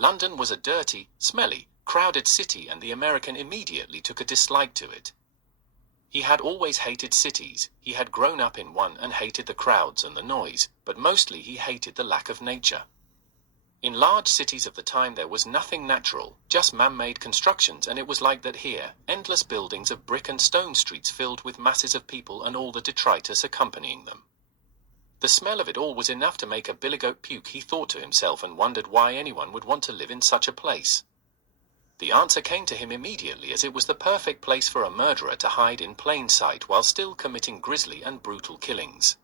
London was a dirty, smelly, crowded city, and the American immediately took a dislike to it. He had always hated cities, he had grown up in one and hated the crowds and the noise, but mostly he hated the lack of nature. In large cities of the time there was nothing natural, just man-made constructions, and it was like that here, endless buildings of brick and stone, streets filled with masses of people and all the detritus accompanying them. The smell of it all was enough to make a billygoat puke, he thought to himself, and wondered why anyone would want to live in such a place. The answer came to him immediately, as it was the perfect place for a murderer to hide in plain sight while still committing grisly and brutal killings.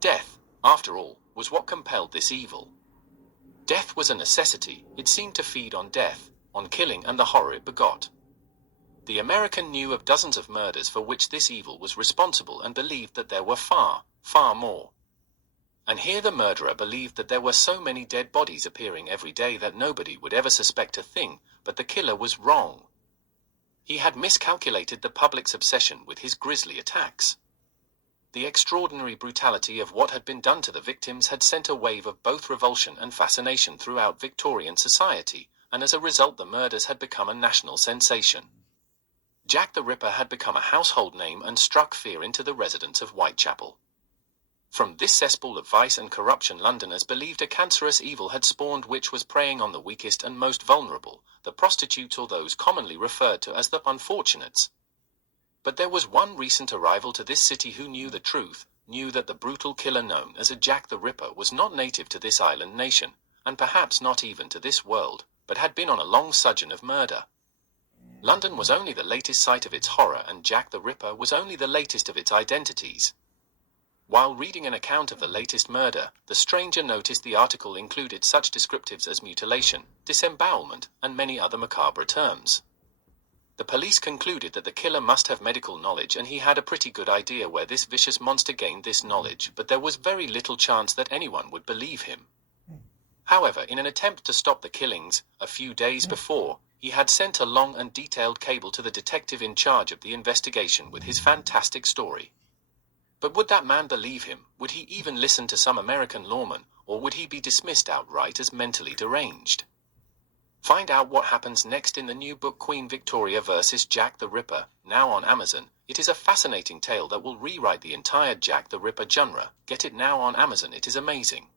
Death, after all, was what compelled this evil. Death was a necessity, it seemed to feed on death, on killing and the horror it begot. The American knew of dozens of murders for which this evil was responsible and believed that there were far, far more. And here the murderer believed that there were so many dead bodies appearing every day that nobody would ever suspect a thing, but the killer was wrong. He had miscalculated the public's obsession with his grisly attacks. The extraordinary brutality of what had been done to the victims had sent a wave of both revulsion and fascination throughout Victorian society, and as a result the murders had become a national sensation. Jack the Ripper had become a household name and struck fear into the residents of Whitechapel. From this cesspool of vice and corruption Londoners believed a cancerous evil had spawned which was preying on the weakest and most vulnerable, the prostitutes, or those commonly referred to as the unfortunates. But there was one recent arrival to this city who knew the truth, knew that the brutal killer known as a Jack the Ripper was not native to this island nation, and perhaps not even to this world, but had been on a long sojourn of murder. London was only the latest site of its horror, and Jack the Ripper was only the latest of its identities. While reading an account of the latest murder, the stranger noticed the article included such descriptives as mutilation, disembowelment, and many other macabre terms. The police concluded that the killer must have medical knowledge, and he had a pretty good idea where this vicious monster gained this knowledge, but there was very little chance that anyone would believe him. However, in an attempt to stop the killings, a few days before, he had sent a long and detailed cable to the detective in charge of the investigation with his fantastic story. But would that man believe him? Would he even listen to some American lawman, or would he be dismissed outright as mentally deranged? Find out what happens next in the new book Queen Victoria vs. Jack the Ripper, now on Amazon. It is a fascinating tale that will rewrite the entire Jack the Ripper genre. Get it now on Amazon, it is amazing.